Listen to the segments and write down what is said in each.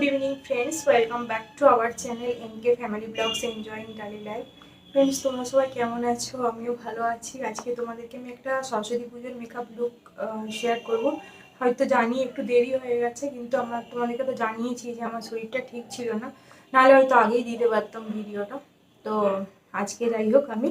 Good evening friends, welcome back to our channel MK Family Vlogs Enjoying Daily Life. Friends, তোমরা সবাই কেমন আছো? আমিও ভালো আছি। আজকে তোমাদেরকে আমি একটা সরস্বতী পূজার মেকআপ লুক শেয়ার করব। হয়তো জানি একটু দেরি হয়ে গেছে, কিন্তু আমরা তোমাদেরকে তো জানিয়েছি যে আমার শরীরটা ঠিক ছিল না, নাহলে হয়তো আগেই দিতে পারতাম ভিডিওটা। তো আজকে যাই হোক, আমি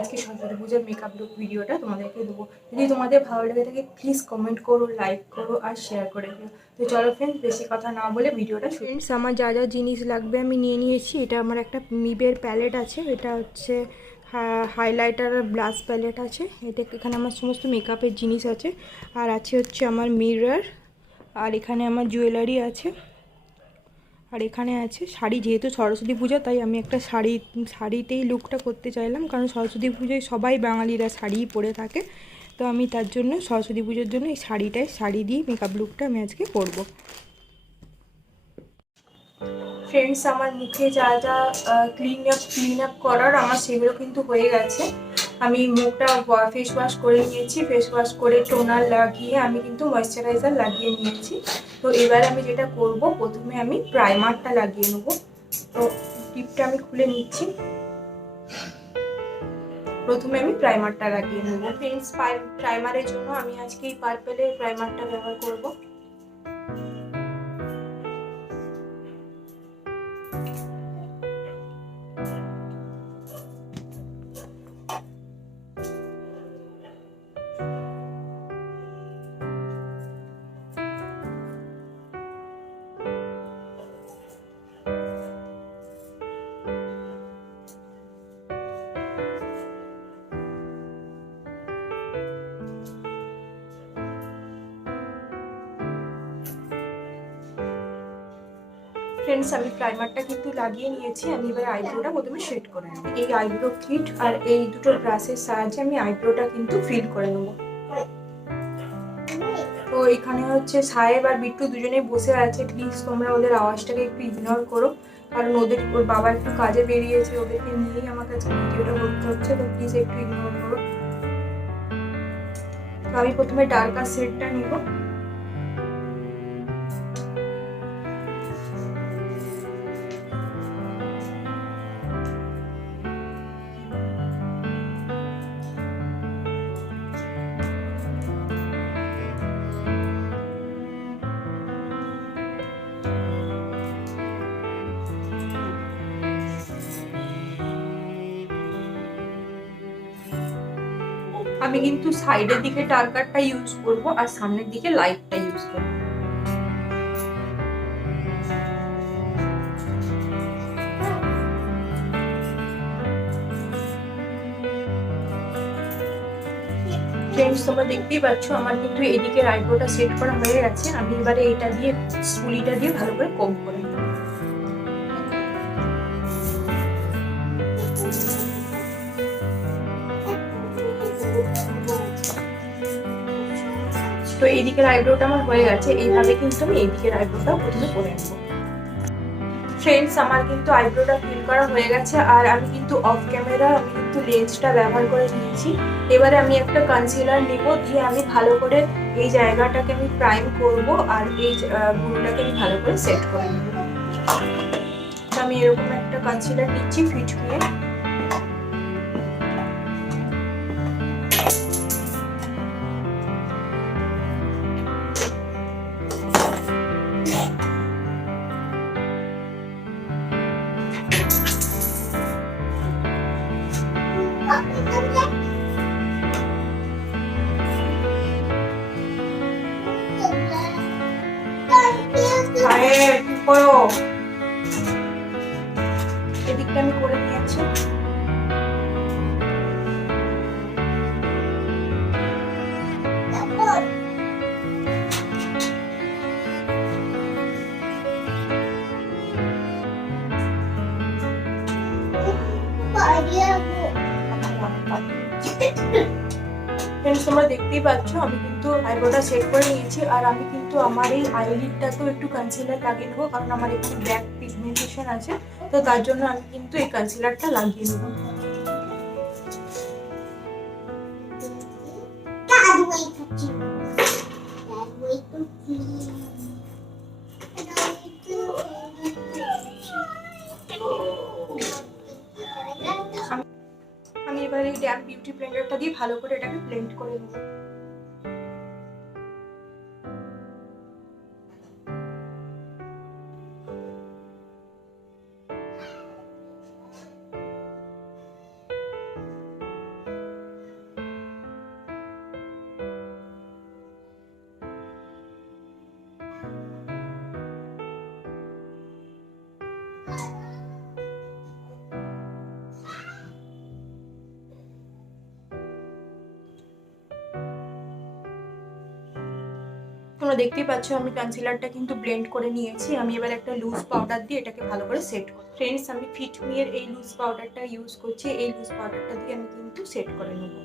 আজকে সরস্বতী পূজার মেকআপ লুক ভিডিওটা তোমাদেরকে দেবো। যদি তোমাদের ভালো লেগে থাকে প্লিজ কমেন্ট করো, লাইক করো আর শেয়ার করে দিও। তো চলো ফ্রেন্ডস, বেশি কথা না বলে ভিডিওটা ফ্রেন্ডস, আমার যা যা জিনিস লাগবে আমি নিয়ে নিয়েছি। এটা আমার একটা মিবের প্যালেট আছে, এটা হচ্ছে হাইলাইটার আর ব্লাশ প্যালেট আছে। এখানে আমার সমস্ত মেকআপের জিনিস আছে। আর আছে হচ্ছে আমার মিরর, আর এখানে আমার জুয়েলারি আছে, আর এখানে আছে শাড়ি। যেহেতু সরস্বতী পূজা তাই আমি একটা শাড়িতেই লুকটা করতে চাইলাম, কারণ সরস্বতী পুজোয় সবাই বাঙালিরা শাড়িই পরে থাকে। তো আমি তার জন্য সরস্বতী পুজোর জন্য এই শাড়ি দিয়ে মেকআপ লুকটা আমি আজকে করব। ফ্রেন্ডস, আমার মুখে যা যা ক্লিন আপ করার আমার সেগুলো কিন্তু হয়ে গেছে। আমি মুখটা ফেস ওয়াশ করে নিয়েছি, ফেস ওয়াশ করে টোনার লাগিয়ে আমি কিন্তু ময়েশ্চারাইজার লাগিয়ে নিয়েছি। তো এবার আমি যেটা করব, প্রথমে আমি প্রাইমারটা লাগিয়ে নেব। তো টিপটা আমি খুলে নিচ্ছি। প্রথমে আমি প্রাইমারটা লাগিয়ে নেব। ফ্রেন্ডস, প্রাইমারের জন্য আমি আজকে এই পার্পেলের প্রাইমারটা ব্যবহার করব। ফ্রেন্ডস, আমি প্রাইমারটা কিন্তু লাগিয়ে নিয়েছি। আমি এবার আইব্রোটা প্রথমে শেড করে নেব। এই আইব্রো কিট আর এই দুটো ব্রাশের সাহায্যে আমি আইব্রোটা কিন্তু ফিল করে নেব। তো এখানে হচ্ছে সাহেব আর বিট্টু দুজনেই বসে আছে। প্লিজ তোমরা ওদের আওয়াজটাকে একটু ইগনোর করো, কারণ ওর বাবা একটু কাজে বেরিয়েছে, ওদেরকে নিয়েই আমার কাছে ভিডিওটা করতে হচ্ছে। তো প্লিজ একটু ইগনোর করো। তো আমি প্রথমে ডার্কার শেডটা নিব। আমি কিন্তু সাইডের দিকে ডার্কারটা ইউজ করব আর সামনের দিকে লাইটটা ইউজ করব। ফ্রেন্ডস, তোমরা দেখতেই পাচ্ছ আমার কিন্তু এদিকে আইব্রোটা সেট করা হয়ে গেছে। আমি এবারে এটা দিয়ে স্পুলিটা দিয়ে ভালো করে কোম করে নেব। তো এই দিকের আইব্রোটা আমার হয়ে গেছে। এইভাবে কিন্তু আমি এই দিকের আইব্রোটা প্রথমে করে নেব। ফ্রেন্ডস, আমার কিন্তু আইব্রোটা ফিল করা হয়ে গেছে, আর আমি কিন্তু অফ ক্যামেরা আমি কিন্তু লেন্সটা ব্যবহার করে নিয়েছি। এবারে আমি একটা কনসিলার নিব, দিয়ে আমি ভালো করে এই জায়গাটাকে আমি প্রাইম করব, আর এই ভুরুটাকে আমি ভালো করে সেট করে নেব। আমি এরকম একটা কনসিলার নিচ্ছি ফিটকিয়ে। এদিকটা আমি করে নিয়েছি। তোমরা দেখতেই পাচ্ছ আমি কিন্তু আইব্রোটা সেট করে নিয়েছি, আর আমি কিন্তু আমার এই আইলিডটাতেও একটু কনসিলার লাগিয়ে নেবো, কারণ আমার এখানে ব্ল্যাক পিগমেন্টেশন আছে। তো তার জন্য আমি কিন্তু এই কনসিলারটা লাগিয়ে নেবো। ভালো করে এটাকে ব্লেন্ড করে নেব। তোমরা দেখতেই পাচ্ছ আমি কনসিলারটা কিন্তু ব্লেন্ড করে নিয়েছি। আমি এবার একটা লুজ পাউডার দিয়ে এটাকে ভালো করে সেট করি। ফ্রেন্ডস, আমি ফিট মি এর এই লুজ পাউডারটা ইউজ করছি। এই লুজ পাউডারটা দিয়ে আমি কিন্তু সেট করে নেব।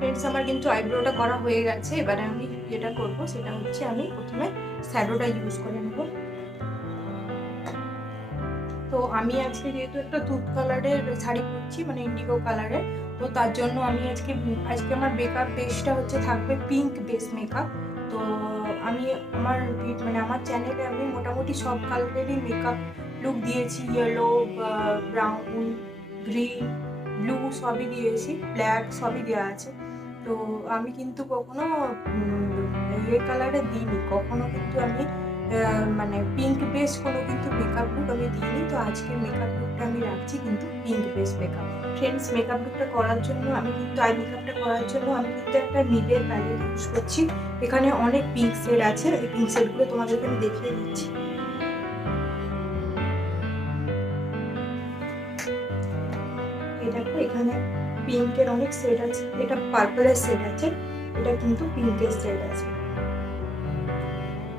ফ্রেন্ডস, আমার কিন্তু আইব্রোটা করা হয়ে গেছে। এবারে আমি যেটা করব সেটা হচ্ছে আমি প্রথমে শ্যাডোটা ইউজ করে নেব। তো আমি আজকে যেহেতু একটা দুধ কালারের শাড়ি পরছি, মানে ইন্ডিগো কালারের, তো তার জন্য আমি আজকে আমার মেকআপ বেসটা হচ্ছে থাকবে পিঙ্ক বেস মেকআপ। তো আমি আমার চ্যানেলে আমি মোটামুটি সব কালারেরই মেকআপ লুক দিয়েছি। ইয়েলো, ব্রাউন, গ্রিন, ব্লু সবই দিয়েছি, ব্ল্যাক সবই দেওয়া আছে। তো আমি কিন্তু কখনো ইয়ে কালারে দিইনি, কখনো কিন্তু আমি মানে পিঙ্ক বেস কোনো কিন্তু মেকআপ লুক আমি দিইনি। তো আজকে মেকআপ লুকটা আমি রাখছি কিন্তু pink base makeup. Friends, makeup লুকটা করার জন্য আমি কিন্তু আই মেকআপটা করার জন্য আমি কিন্তু একটা নীলের প্যালেট ইউজ করছি। এখানে অনেক পিঙ্ক শেড আছে, এই পিঙ্ক শেডগুলো তোমাদেরকে আমি দেখিয়ে দিচ্ছি। এই দেখো, এখানে পিঙ্কের অনেক শেড আছে, এটা পার্পলের শেড আছে, এটা কিন্তু পিঙ্কের শেড আছে।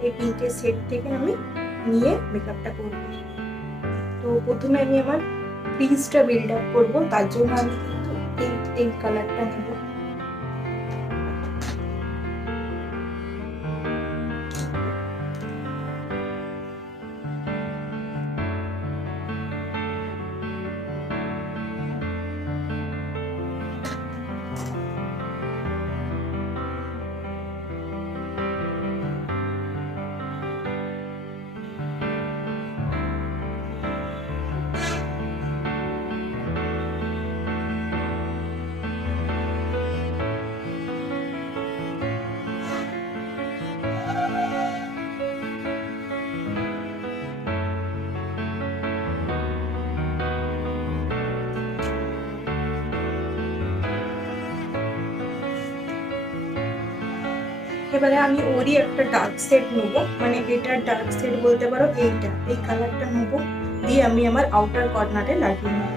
এই পিঙ্কের শেড থেকে আমি নিয়ে মেকআপটা করব। তো প্রথমে আমি আমার ক্রিজটা বিল্ড আপ করবো, তার জন্য আমি কিন্তু এই কালারটা নেব। এবারে আমি ওরই একটা ডার্ক শেড নেব, মানে এটার ডার্ক শেড বলতে পারো, এই কালারটা নেব, দিয়ে আমি আমার আউটার কর্নারে লাগিয়ে নেব।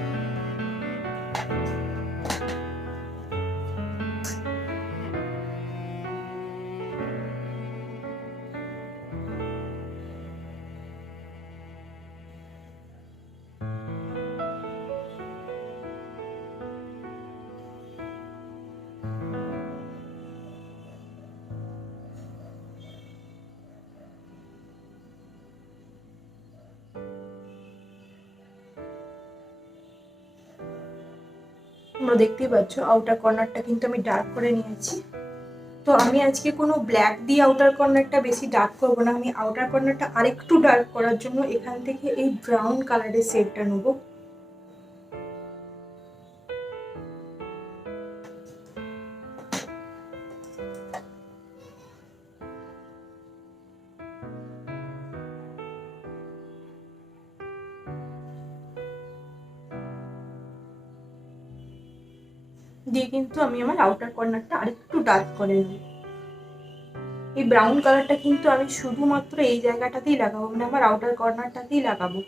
তোমরা দেখতেই পাচ্ছ আউটার কর্নারটা কিন্তু আমি ডার্ক করে নিয়েছি। তো আমি আজকে কোনো ব্ল্যাক দিয়ে আউটার কর্নারটা বেশি ডার্ক করব না, আমি আউটার কর্নারটা আরেকটু ডার্ক করার জন্য এখান থেকে এই ব্রাউন কালারের শেডটা নেব। দিয়ে কিন্তু আমি আমার আউটার কর্নারটা আরেকটু ডার্ক করে নেব। এই ব্রাউন কালারটা কিন্তু আমি শুধুমাত্র এই জায়গাটাতেই লাগাবো, মানে আমার আউটার কর্নারটাতেই লাগাবো।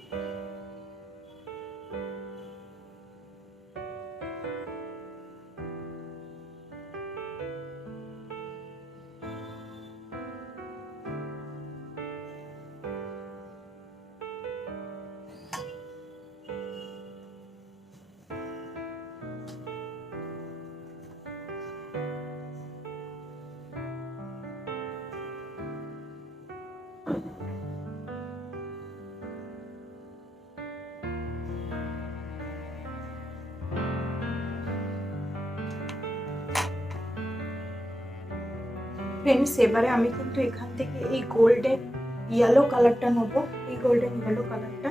ফ্রেন্ডস, এবারে আমি কিন্তু এখান থেকে এই গোল্ডেন ইয়েলো কালারটা নেবো। এই গোল্ডেন ইয়েলো কালারটা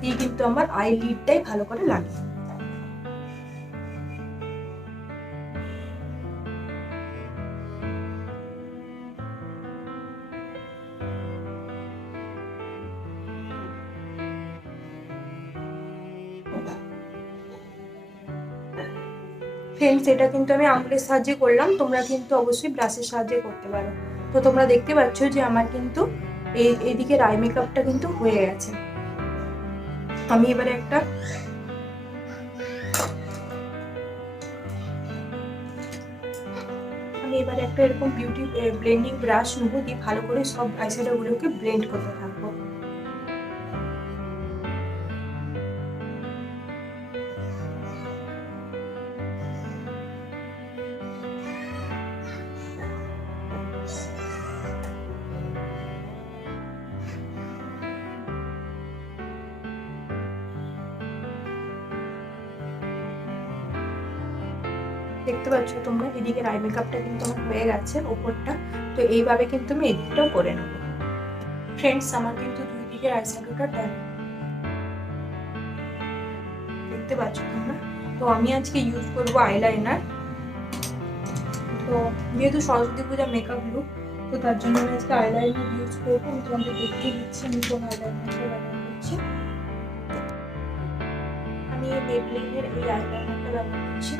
দিয়ে কিন্তু আমার আইলিডটাই ভালো করে লাগিয়ে ফ্রেন্ডস, এটা কিন্তু আমি আঙুলের সাহায্যে করলাম, তোমরা কিন্তু অবশ্যই ব্রাশের সাহায্যে করতে পারো। তো তোমরা দেখতে পাচ্ছ যে আমার কিন্তু এইদিকে আই মেকআপটা কিন্তু হয়ে গেছে। আমি এবারে একটা এরকম বিউটি ব্লেন্ডিং ব্রাশ নেবো, দিয়ে ভালো করে সব আইশ্যাডোগুলোকে ব্লেন্ড করতে থাকবো। দেখতে পাচ্ছ তোমরা এদিকে আই মেকআপটা কিন্তু আমার হয়ে গেছে ওপরটা। তো এইভাবে কিন্তু আমি এদিকটাও করে নেব। ফ্রেন্ডস, আমার কিন্তু দুই দিকের আইশ্যাডোটা ডান, দেখতে পাচ্ছ তোমরা। তো আমি আজকে ইউজ করবো আইলাইনার। তো যেহেতু সরস্বতী পূজা মেকআপ লুক, তো তার জন্য আমি আজকে আইলাইনার ইউজ করবো। আমি তোমাদের দেখিয়ে দিচ্ছি আমি কোন আইলাইনারটা ব্যবহার করছি। আমি মেবলিনের এই আইলাইনারটা ব্যবহার করছি।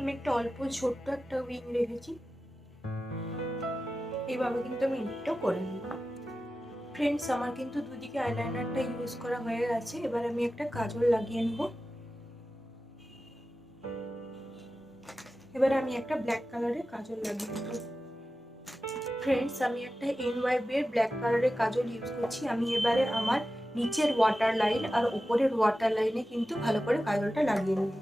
আমি একটা অল্প ছোট্ট একটা উইং রেখেছি, এইভাবে কিন্তু আমি এডিটটাও করে নেব। ফ্রেন্ডস, আমার কিন্তু দুদিকে আইলাইনারটা ইউজ করা হয়ে গেছে। এবার আমি একটা কাজল লাগিয়ে নেব। এবার আমি একটা ব্ল্যাক কালারের কাজল লাগিয়ে নেব। ফ্রেন্ডস, আমি একটা NYB এর ব্ল্যাক কালারের কাজল ইউজ করছি। আমি এবারে আমার নিচের ওয়াটার লাইন আর উপরের ওয়াটার লাইনে কিন্তু ভালো করে কাজলটা লাগিয়ে নেব।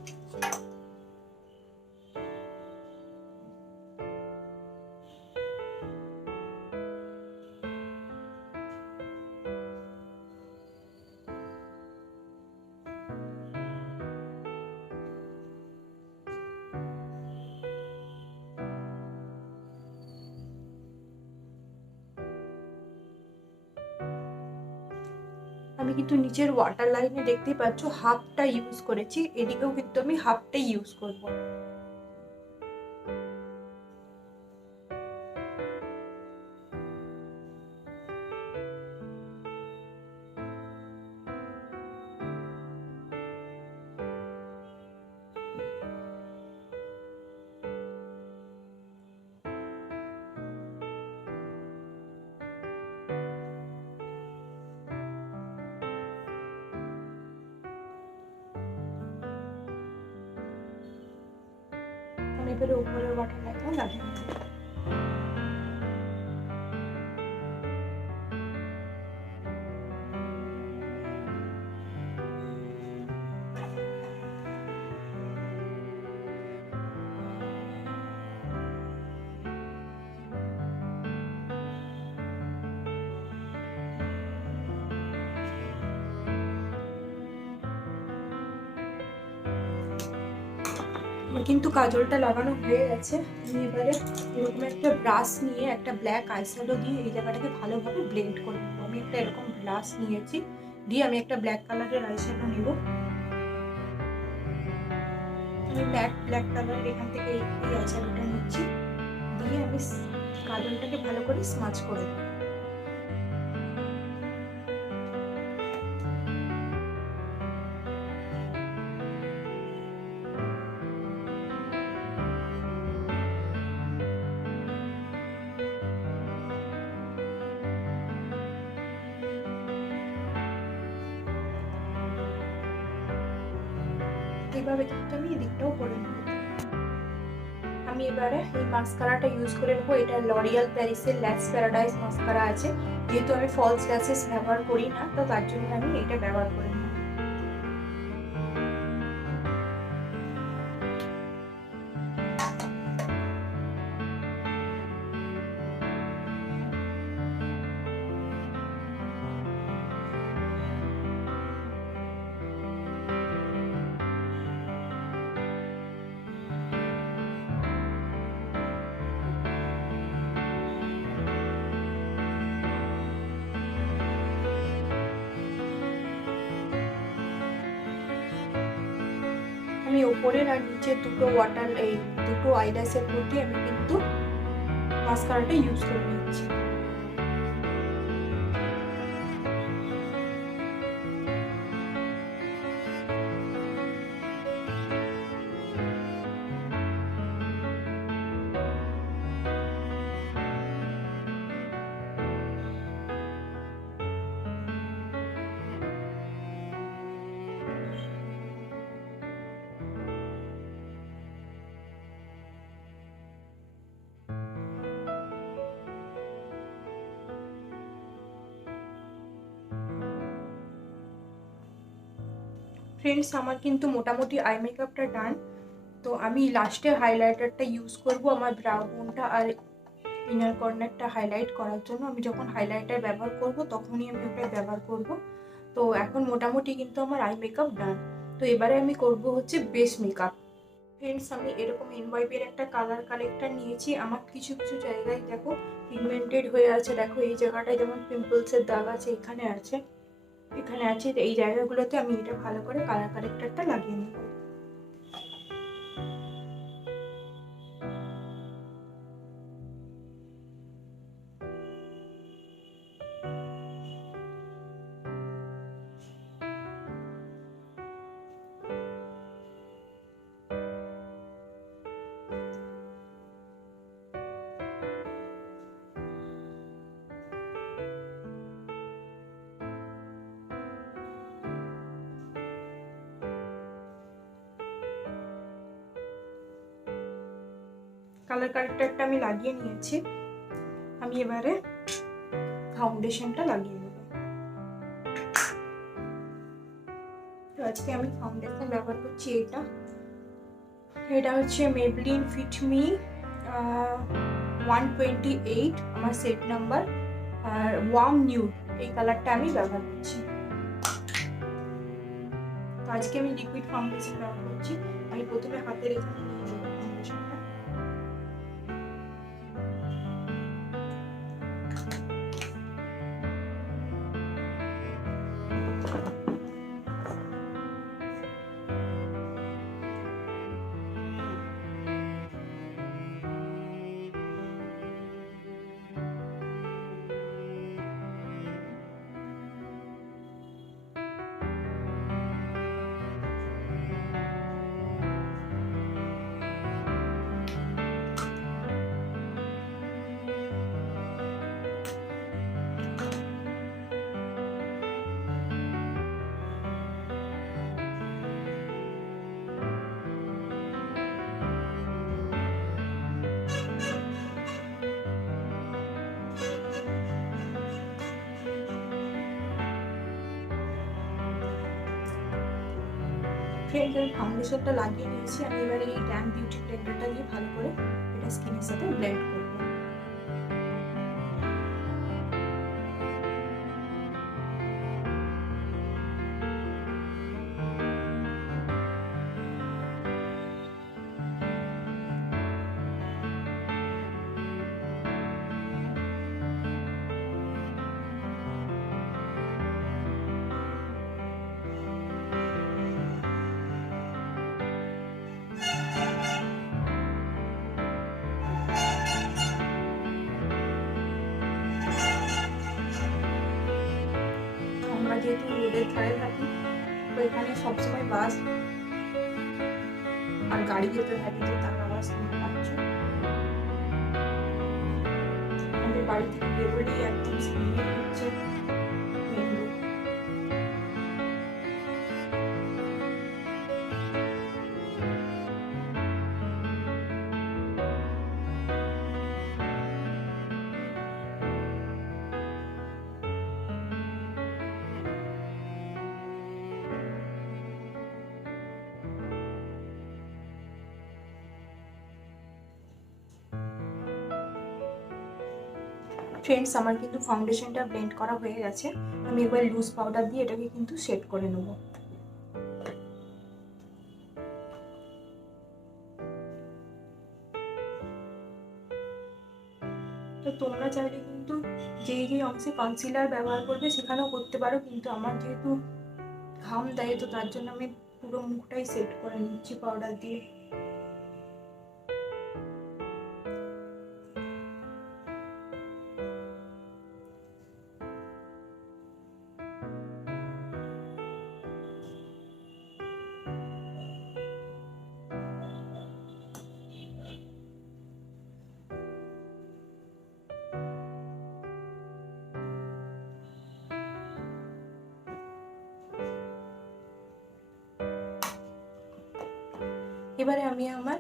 আমি কিন্তু নিচের ওয়াটার লাইনে দেখতেই পাচ্ছ হাফটা ইউজ করেছি, এদিকেও কিন্তু আমি হাফটাই ইউজ করব। আমি এবারে উপরের ওয়াটার লাইনটা লাগিয়ে নেব। আমার কিন্তু কাজলটা লাগানো হয়ে গেছে। আমি এবারে এরকম একটা ব্রাশ নিয়ে একটা ব্ল্যাক আইশ্যাডো দিয়ে এই জায়গাটাকে ভালোভাবে ব্লেন্ড করে নেব। আমি একটা এরকম ব্রাশ নিয়েছি, দিয়ে আমি একটা ব্ল্যাক কালারের আইশ্যাডো নেব। আমি ব্ল্যাক কালারের এখান থেকে এই আইশ্যাডোটা নিচ্ছি, দিয়ে আমি কাজলটাকে ভালো করে স্মাচ করে দেব। এইভাবে কিন্তু আমি এদিকটাও করে নেব। আমি এবারে এই মাস্কারাটা ইউজ করে নেবো। এটা লরিয়াল প্যারিসের ল্যাশ প্যারাডাইস মাস্কারা আছে। যেহেতু আমি ফলস ল্যাশেস ব্যবহার করি না, তো তার জন্য আমি এটা ব্যবহার করে নেব। আমি উপরের আর নিচের দুটো আইল্যাশের প্রতি আমি কিন্তু মাস্কারাটা ইউজ করে নিচ্ছি। ফ্রেন্ডস, আমার কিন্তু মোটামুটি আই মেকআপটা ডান। তো আমি লাস্টে হাইলাইটারটা ইউজ করব আমার ব্রাউ বোনটা আর ইনার কর্নারটা হাইলাইট করার জন্য। আমি যখন হাইলাইটার ব্যবহার করব তখনই আমি ওটা ব্যবহার করব। তো এখন মোটামুটি কিন্তু আমার আই মেকআপ ডান। তো এবারে আমি করব হচ্ছে বেস মেকআপ। ফ্রেন্ডস, আমি এরকম এনওয়াইপির একটা কালার কালেক্টর নিয়েছি। আমার কিছু কিছু জায়গায় দেখো পিগমেন্টেড হয়ে আছে। দেখো এই জায়গাটায় যেমন পিম্পলসের দাগ আছে, এখানে আছে, এই জায়গাগুলোতে আমি এটা ভালো করে কালার কালেক্টরটা লাগিয়ে নেব। কালার কারেক্টারটা আমি লাগিয়ে নিয়েছি। আমি এবারে ফাউন্ডেশনটা লাগিয়ে নেব। তো আজকে আমি ফাউন্ডেশন ব্যবহার করছি এটা হচ্ছে মেবলিন ফিট মি 128 আমার সেট নাম্বার, আর ওয়ার্ম নিউড এই কালারটা আমি ব্যবহার করছি। তো আজকে আমি লিকুইড ফাউন্ডেশন ব্যবহার করছি। আমি প্রথমে হাতের এখানে নিয়ে নেব ফাউন্ডেশনটা। ফ্রেন্ডস, আমি ফাউন্ডেশনটা লাগিয়ে নিয়েছি। আমি এবারে এই ড্যাম বিউটি ব্লেন্ডারটা দিয়ে ভালো করে এটা স্কিনের সাথে ব্লেন্ড করব। যেহেতু রোডের ধারে থাকি, তো এখানে সবসময় বাস আর গাড়ি যেতে থাকে, তো তার আওয়াজ শুনতে পাচ্ছ। আমাদের বাড়ি থেকে বেরোলেই একদম সামনে হচ্ছে মেন রোড। ফ্রেন্ডস, আমার কিন্তু ফাউন্ডেশনটা ব্লেন্ড করা হয়ে গেছে। আমি এবার লুজ পাউডার দিয়ে এটাকে কিন্তু সেট করে নেব। তো তোমরা চাইলে কিন্তু যেই অংশে কনসিলার ব্যবহার করবে সেখানেও করতে পারো, কিন্তু আমার যেহেতু ঘাম দেয় তো তার জন্য আমি পুরো মুখটাই সেট করে নিচ্ছি পাউডার দিয়ে। এবারে আমি আমার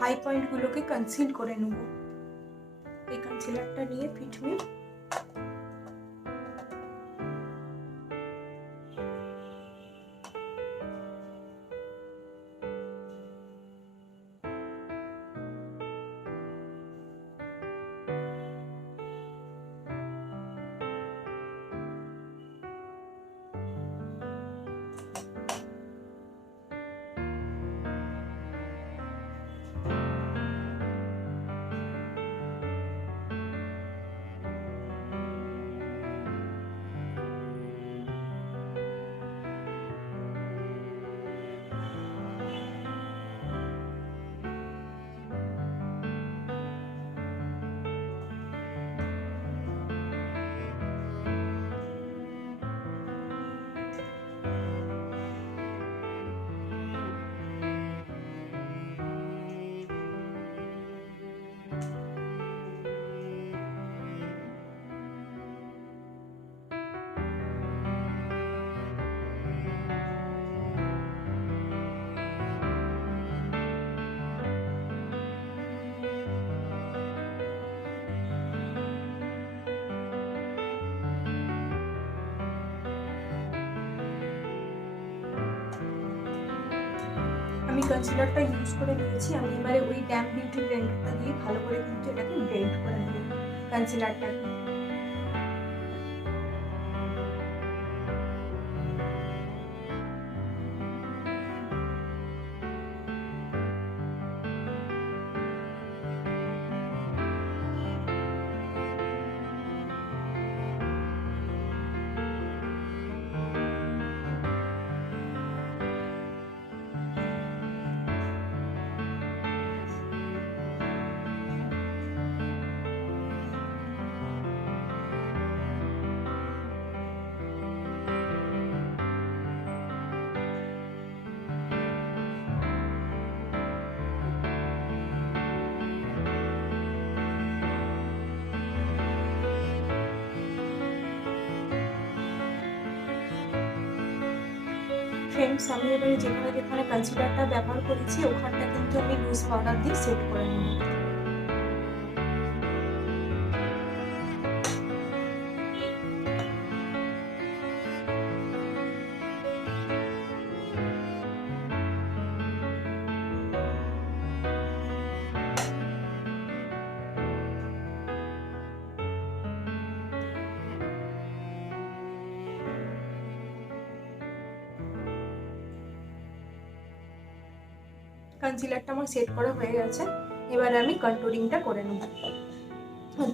হাই পয়েন্টগুলোকে কনসিল করে নেব। এই কনসিলারটা নিয়ে ফিটমি আমি কনসিলারটা ইউজ করে নিয়েছি। আমি এবারে ওই ড্যাম্প বিউটি ব্লেন্ডারটা দিয়ে ভালো করে কিন্তু এটাকে ব্লেন্ড করে নেব কনসিলারটাকে। ফ্রেন্ডস, আমি এবারে যেখানে যেখানে কনসিলারটা ব্যবহার করেছি ওখানটা কিন্তু আমি লুজ পাউডার দিয়ে সেট করে নেব। কনসিলারটা আমার সেট করা হয়ে গেছে। এবারে আমি কন্ট্রোলিংটা করে নেব।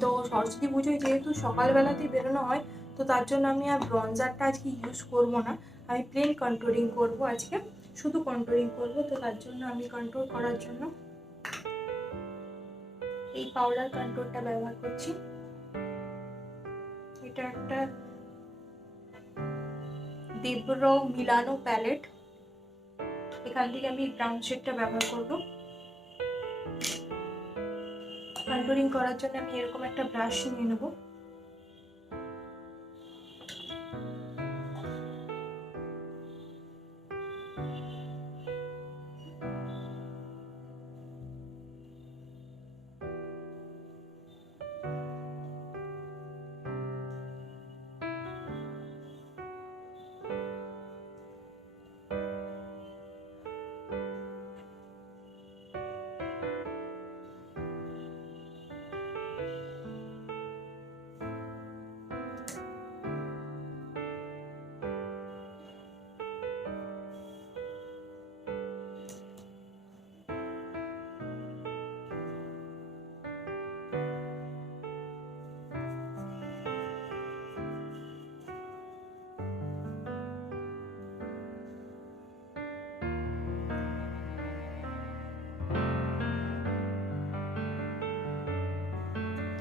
তো সরস্বতী পুজোয় যেহেতু সকালবেলাতেই বেরোনো হয় তো তার জন্য আমি আর ব্রঞ্জারটা আজকে ইউজ করব না, আমি প্লেন কন্ট্রোলিং করব আজকে, শুধু কন্ট্রোলিং করব। তো তার জন্য আমি কন্ট্রোল করার জন্য এই পাউডার কন্ট্রোলটা ব্যবহার করছি। এটা একটা দেব্র মিলানো প্যালেট, এখান থেকে আমি ব্রাউন শেডটা ব্যবহার করব। কন্ট্রোলিং করার জন্য আমি এরকম একটা ব্রাশ নিয়ে নেব।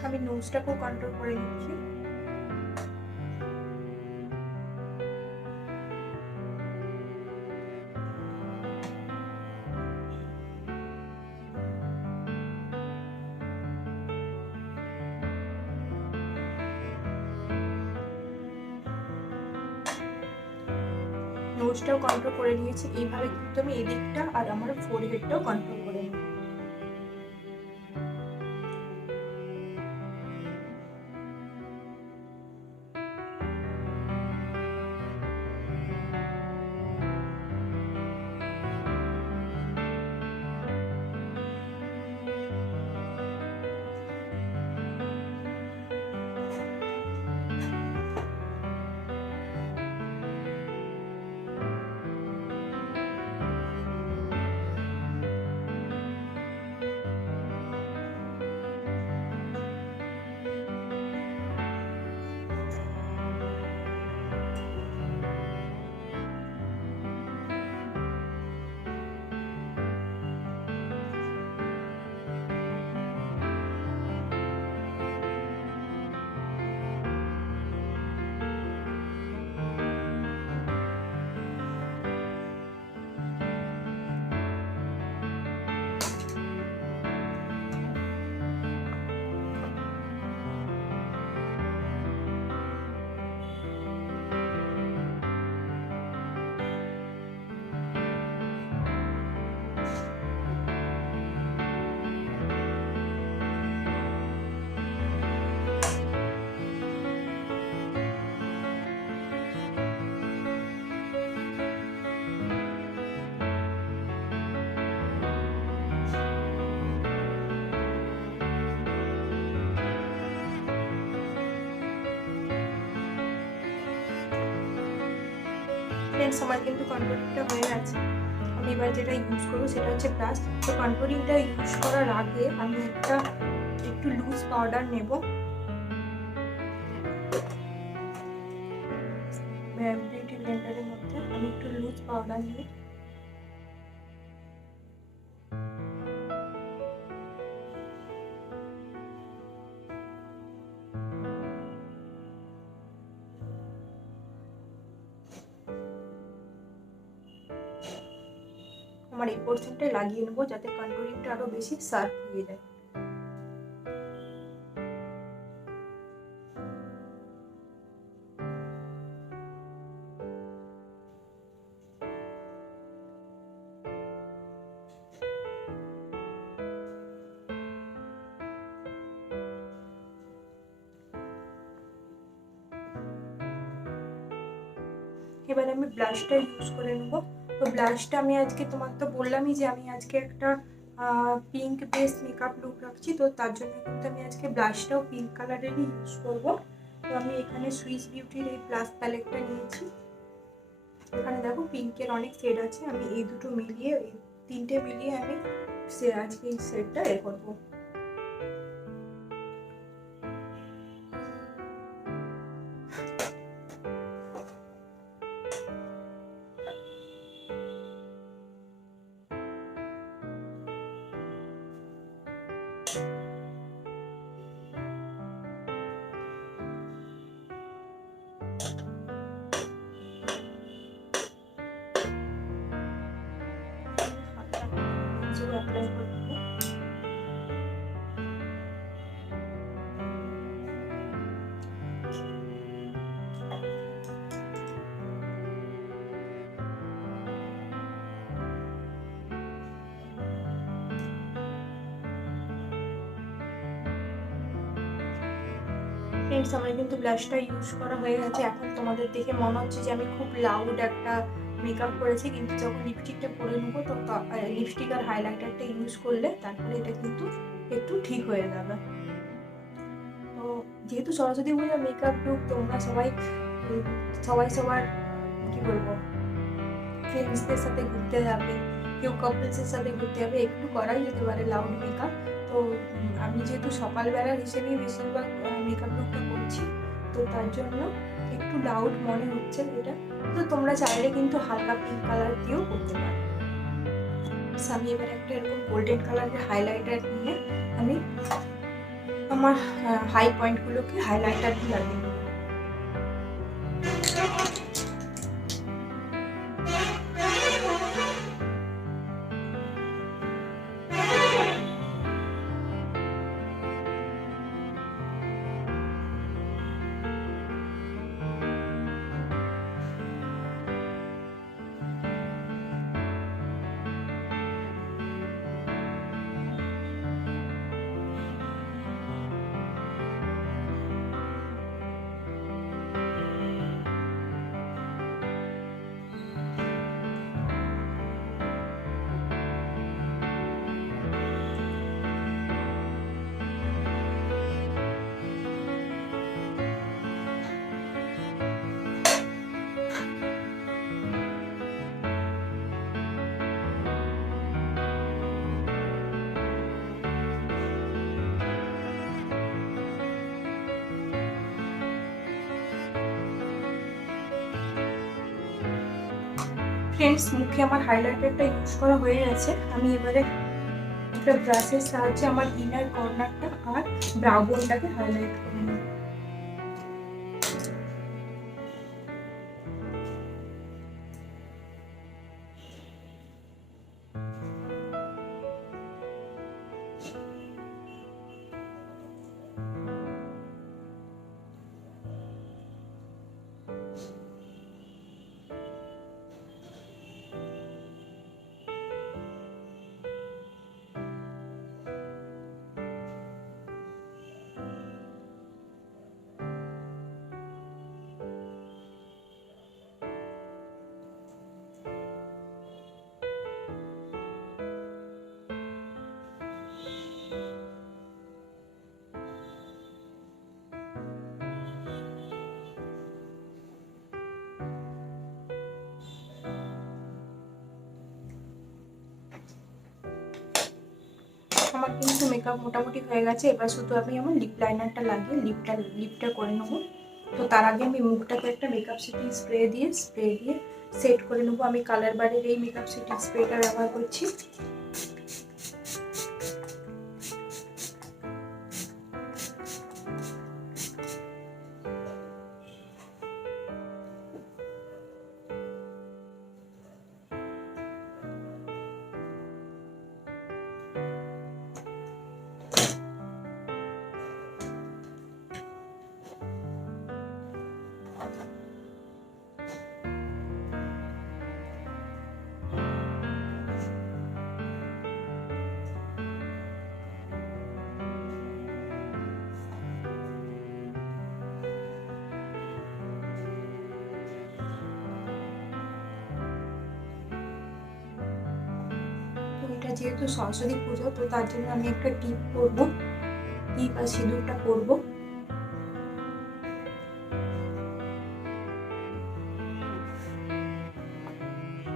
আমি নোজটাকেও কন্ট্রোল করে নিচ্ছি। নোজটাও কন্ট্রোল করে নিয়েছি। এইভাবে কিন্তু আমি এদিকটা আর আমার ফোরহেডটাও কন্ট্রোল করে নেব। ফ্রেন্ডস, আমার কিন্তু কন্ট্রোলিংটা হয়ে গেছে। আমি এবার যেটা ইউজ করবো সেটা হচ্ছে ব্লাশ। তো কন্ট্রোলিংটা ইউজ করার আগে আমি একটু লুজ পাউডার নেব। বিউটি ব্লেন্ডারের মধ্যে আমি একটু লুজ পাউডার নিই। আমার এই পোর্শনটাই লাগিয়ে নেবো যাতে কন্ট্রোলিংটা আরো বেশি শার্প হয়ে যায়। এবার আমি ব্লাশটা ইউজ করে নেবো। তো ব্লাশটা আমি আজকে তোমাকে তো বললামই যে আমি আজকে একটা পিঙ্ক বেস মেকআপ লুক রাখছি। তো তার জন্য কিন্তু আমি আজকে ব্লাশটাও পিঙ্ক কালারেরই ইউজ করব। তো আমি এখানে সুইস বিউটির এই প্লাস প্যালেটটা নিয়েছি। এখানে দেখো পিঙ্কের অনেক শেড আছে। আমি এই দুটো মিলিয়ে, এই তিনটে মিলিয়ে আমি আজকে এই শেডটা করবো। অ্যাপ্লাই করবো। ফ্রেন্ডস, আমার কিন্তু ব্লাশটা ইউজ করা হয়ে গেছে। এখন তোমাদের দেখে মনে হচ্ছে যে আমি খুব লাউড একটা মেকআপ করেছি, কিন্তু যখন লিপস্টিকটা পরে নেবো তো লিপস্টিক আর হাইলাইটারটা ইউজ করলে তারপরে এটা কিন্তু একটু ঠিক হয়ে যাবে। তো যেহেতু সরস্বতী পূজা মেকআপ লুক, তোমরা সবাই সবার কি বলবো, ফ্রেন্ডসদের সাথে ঘুরতে যাবে, কেউ কাপলসের সাথে ঘুরতে যাবে, একটু করাই যেতে পারে লাউড মেকআপ। তো আমি যেহেতু সকালবেলার হিসেবেই বেশিরভাগ মেকআপ লুকটা করছি, তো তার জন্য একটু লাউড মনে হচ্ছে এটা। তো তোমরা চাইলে কিন্তু হালকা পিঙ্ক কালার দিয়েও করতে পারো। আমি এবার একটা এরকম গোল্ডেন কালারের হাইলাইটার নিয়ে আমি আমার হাই পয়েন্টগুলোকে হাইলাইটার দিয়ে লাগিয়ে নেব। ফ্রেন্ডস, মুখে আমার হাইলাইটারটা ইউজ করা হয়ে গেছে। আমি এবারে একটা ব্রাশের সাহায্যে আমার ইনার কর্নারটা আর ব্রাউ বোনটাকে হাইলাইট করে নেব। আমার কিন্তু মেকআপ মোটামুটি হয়ে গেছে। এবার শুধু আমি আমার লিপ লাইনারটা লাগিয়ে লিপটা করে নেবো। তো তার আগে আমি মুখটাকে একটা মেকআপ সেটিং স্প্রে দিয়ে সেট করে নেবো। আমি কালার বারের এই মেকআপ সেটিং স্প্রেটা ব্যবহার করছি। এটা যেহেতু সরস্বতী পুজো, তো তার জন্য আমি একটা টিপ করবো, টিপ আর সিঁদুরটা করবো।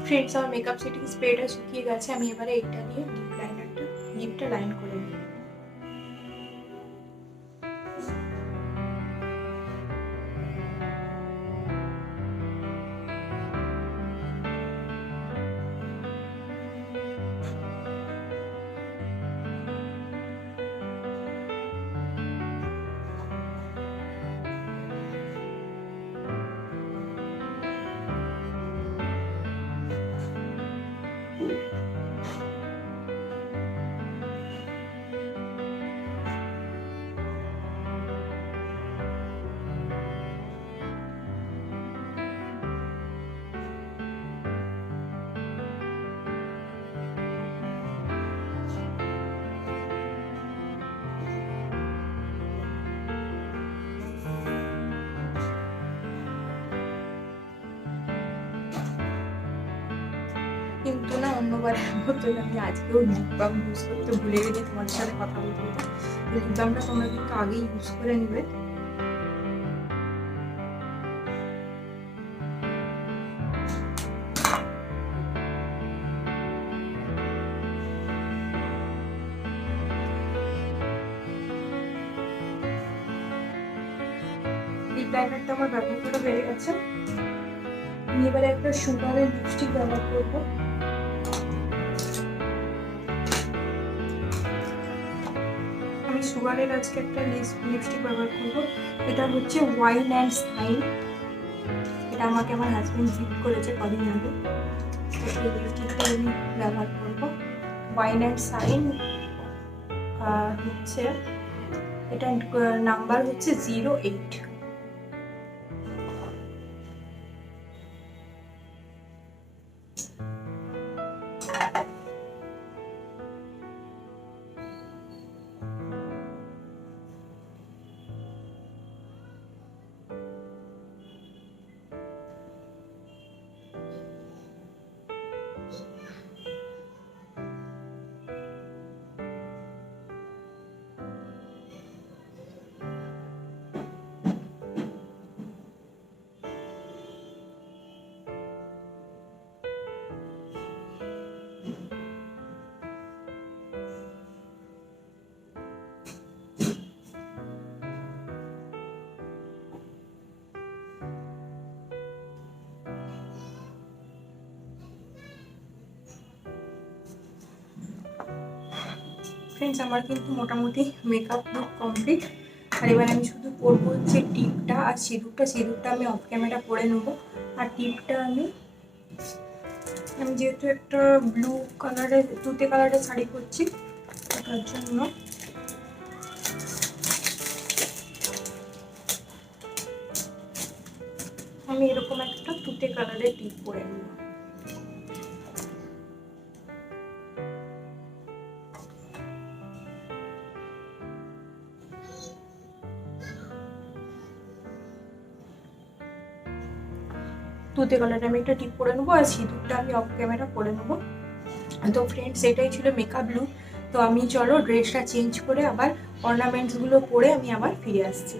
ফ্রেন্ডস, আমার মেকআপ সেটিং স্প্রেটা শুকিয়ে গেছে। আমি এবারে এটা দিয়ে লিপটা লাইন করে নিই। কিন্তু না, অন্যবারের মতো আমি আজকেও লিপ বাম ইউজ করতে ভুলে গেছি তোমাদের সাথে কথা বলতে বলতে। লিপ বামটা তোমরা কিন্তু আগেই ইউজ করে নিবে। লিপ লাইনারটা আমার ব্যবহার করা হয়ে গেছে। আমি এবারে একটা সুগারের লিপস্টিক ব্যবহার করবো। আমি সুগারের আজকে একটা লিপস্টিক ব্যবহার করবো। এটা হচ্ছে ওয়াইন অ্যান্ড সাইন। এটা আমাকে আমার হাজবেন্ড গিফট করেছে কদিন আগে। তো এই লিপস্টিকটা আমি ব্যবহার করবো, ওয়াইন অ্যান্ড সাইন। আর হচ্ছে এটা নাম্বার হচ্ছে 08। ফ্রেন্ডস, আমার কিন্তু মোটামুটি মেকআপ লুক কমপ্লিট। আর এবার আমি শুধু পরবো হচ্ছে টিপটা আর সিঁদুরটা আমি অফ ক্যামেরা পরে নেবো। আর টিপটা আমি যেহেতু একটা ব্লু কালারের তুতে কালারের শাড়ি পরছি, তার জন্য আমি এরকম একটা তুতে কালারের টিপ পরে নেব। তুতে কালারে আমি একটা টিপ পরে নেবো আর সিঁদুরটা আমি অফ ক্যামেরা পরে নেবো। তো ফ্রেন্ডস, এটাই ছিল মেকআপ লুক। তো আমি চলো ড্রেসটা চেঞ্জ করে আবার অর্নামেন্টসগুলো পরে আমি আবার ফিরে আসছি।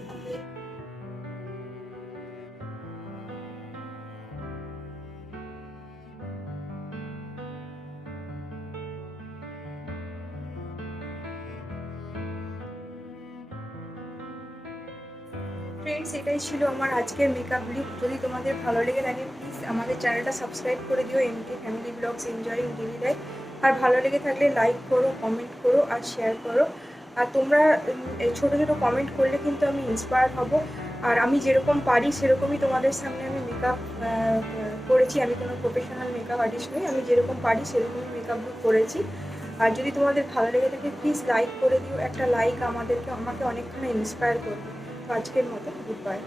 ফ্রেন্ডস, এটাই ছিল আমার আজকের মেকআপ লুক। যদি তোমাদের ভালো লেগে থাকে প্লিজ আমাদের চ্যানেলটা সাবস্ক্রাইব করে দিও, MK family blogs enjoying daily life. আর ভালো লেগে থাকলে লাইক করো, কমেন্ট করো আর শেয়ার করো। আর তোমরা ছোটো ছোটো কমেন্ট করলে কিন্তু আমি ইন্সপায়ার হব। আর আমি যেরকম পারি সেরকমই তোমাদের সামনে আমি মেকআপ করেছি। আমি কোনো প্রফেশনাল মেকআপ আর্টিস্ট নই, আমি যেরকম পারি সেরকমই মেকআপ লুক করেছি। আর যদি তোমাদের ভালো লেগে থাকে প্লিজ লাইক করে দিও। একটা লাইক আমাকে অনেকখানি ইন্সপায়ার করবে। তো আজকের মতো গুড বাই।